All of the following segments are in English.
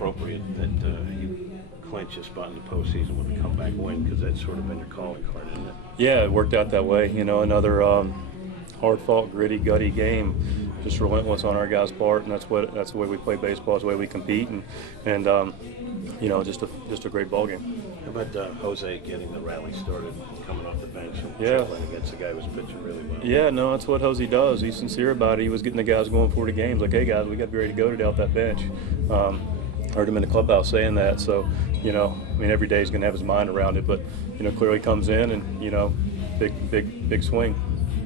appropriate that you clinch a spot in the postseason with a comeback win, because that's sort of been your calling card, isn't it? Yeah, it worked out that way. Another hard-fought, gritty, gutty game, just relentless on our guys' part, and that's the way we play baseball. It's the way we compete, and just a great ball game. How about Jose getting the rally started, coming off the bench and Yeah. tripling against a guy who was pitching really well? Yeah, no, that's what Jose does. He's sincere about it. He was getting the guys going for the games. Like, hey guys, we got to be ready to go today off that bench. Heard him in the clubhouse saying that. So, every day he's going to have his mind around it. But, clearly comes in and, big swing.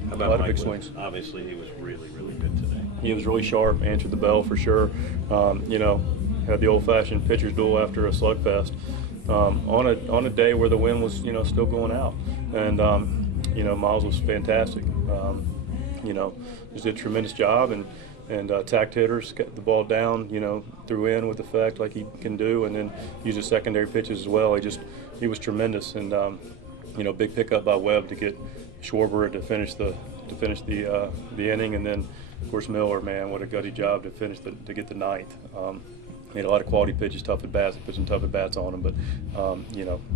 How A about lot of Mike big swings. Obviously, he was really, really good today. He was really sharp, answered the bell for sure. Had the old-fashioned pitcher's duel after a slugfest on a day where the wind was, still going out. And, Miles was fantastic. Just did a tremendous job and attacked hitters, got the ball down, threw in with effect like he can do, and then used his secondary pitches as well. He was tremendous, and big pickup by Webb to get Schwarber to finish the inning, and then of course Miller, man, what a gutty job to get the ninth. Made a lot of quality pitches, tough at bats, put some tough at bats on him, but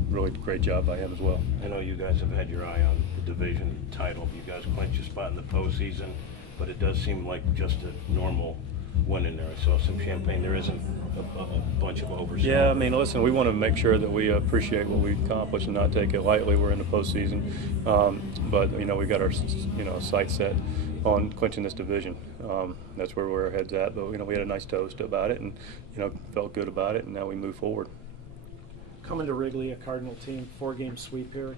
really great job by him as well. I know you guys have had your eye on the division title. You guys clinched a spot in the postseason, but it does seem like just a normal win in there. I saw some champagne. There isn't a bunch of oversight. Yeah, listen, we want to make sure that we appreciate what we accomplished and not take it lightly. We're in the postseason, but we got our sights set on clinching this division. That's where our heads at. But we had a nice toast about it, and felt good about it, and now we move forward. Coming to Wrigley, a Cardinal team, 4-game sweep here.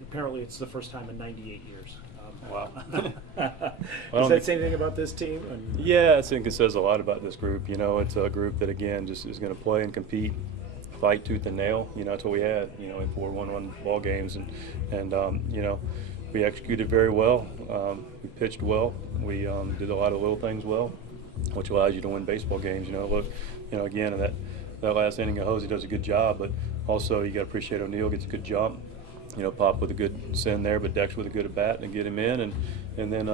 Apparently, it's the first time in 98 years. Wow. Does that say anything about this team? Yeah, I think it says a lot about this group. It's a group that, again, just is going to play and compete, fight tooth and nail. That's what we had, in 4 one-run ball games. And we executed very well. We pitched well. We did a lot of little things well, which allows you to win baseball games. Again, that last inning of Jose does a good job, but also you got to appreciate O'Neill gets a good jump. Pop with a good send there, but Dex with a good at bat and get him in, and then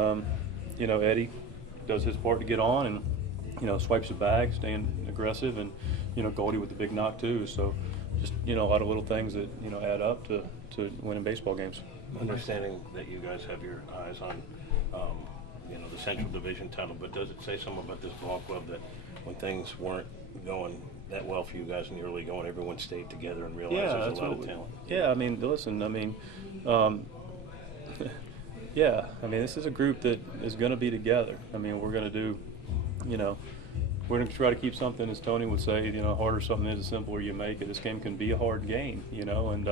Eddie does his part to get on and swipes the bag, staying aggressive, and Goldie with the big knock too. So just a lot of little things that add up to winning baseball games. Understanding that you guys have your eyes on the Central Division title, but does it say something about this ball club that when things weren't going that well for you guys in the early going, everyone stayed together and realized there's a lot of talent? Yeah, listen, this is a group that is going to be together. We're going to do, we're going to try to keep something, as Tony would say, harder something is, the simpler you make it. This game can be a hard game, and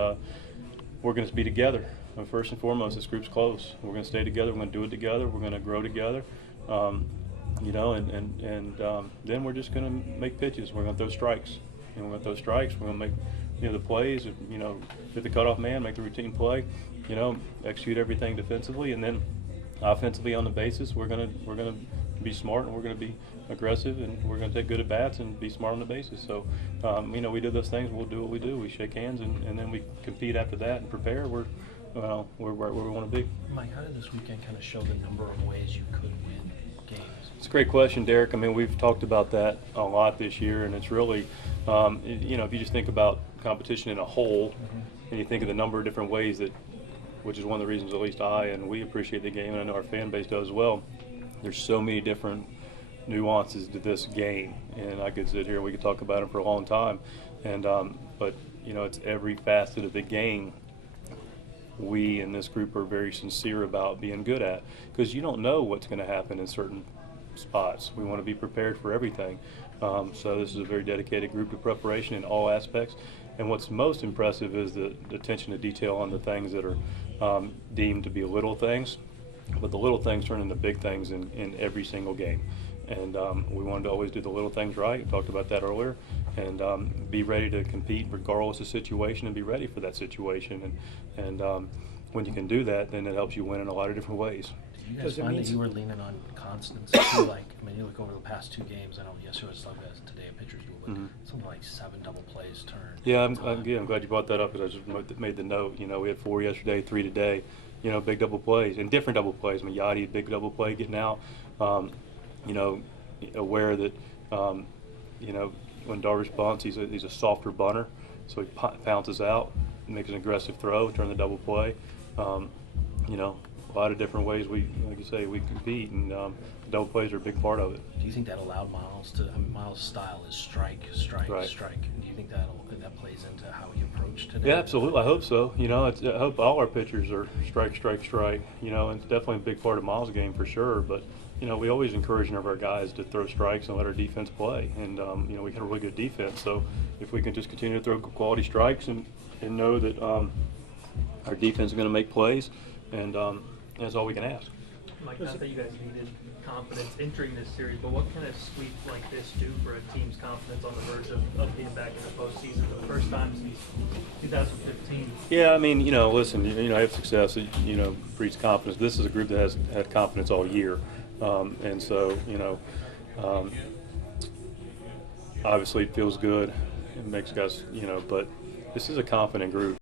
we're going to be together. First and foremost, this group's close. We're going to stay together. We're going to do it together. We're going to grow together. Then we're just going to make pitches. We're going to throw strikes. And we're going to throw strikes. We're going to make the plays, hit the cutoff man, make the routine play, execute everything defensively, and then offensively on the bases, we're going to be smart, and we're going to be aggressive, and we're going to take good at bats and be smart on the bases. So, we do those things. We'll do what we do. We shake hands, and then we compete after that and prepare. We're where we want to be. Mike, how did this weekend kind of show the number of ways you could win games? It's a great question, Derek. We've talked about that a lot this year, and it's really, if you just think about competition in a whole, and you think of the number of different ways which is one of the reasons at least I and we appreciate the game, and I know our fan base does as well. There's so many different nuances to this game, and I could sit here and we could talk about it for a long time, and but it's every facet of the game we in this group are very sincere about being good at, because you don't know what's going to happen in certain spots. We want to be prepared for everything. So this is a very dedicated group to preparation in all aspects. And what's most impressive is the attention to detail on the things that are deemed to be little things, but the little things turn into big things in every single game. And we wanted to always do the little things right. We talked about that earlier. And be ready to compete regardless of situation, and be ready for that situation. And when you can do that, then it helps you win in a lot of different ways. Did you guys find that you were leaning on constancy too? You look over the past 2 games. I know yesterday was slugfest, today a pitcher's duel, but something like 7 double plays turned. Yeah, I'm glad you brought that up, because I just made the note. We had 4 yesterday, 3 today. Big double plays and different double plays. Yachty, big double play getting out. Aware that when Darvish bunts, he's a softer bunter, so he pounces out, makes an aggressive throw, turn the double play. You know, a lot of different ways like you say, we compete, and double plays are a big part of it. Do you think that allowed Miles to? I mean, Miles' style is strike, strike, Right. strike. Do you think that plays into how he approached today? Yeah, absolutely. I hope so. You know, I hope all our pitchers are strike, strike, strike. You know, and it's definitely a big part of Miles' game for sure. But you know, we always encourage one of our guys to throw strikes and let our defense play. And you know, we got a really good defense. So if we can just continue to throw quality strikes and know that our defense is going to make plays, and that's all we can ask. Mike, not that you guys needed confidence entering this series, but what can a sweep like this do for a team's confidence on the verge of being back in the postseason for the first time since 2015? Yeah, I mean, you know, listen, you know, I have success, you know, breeds confidence. This is a group that has had confidence all year. And so, you know, obviously it feels good. It makes guys, you know, but this is a confident group.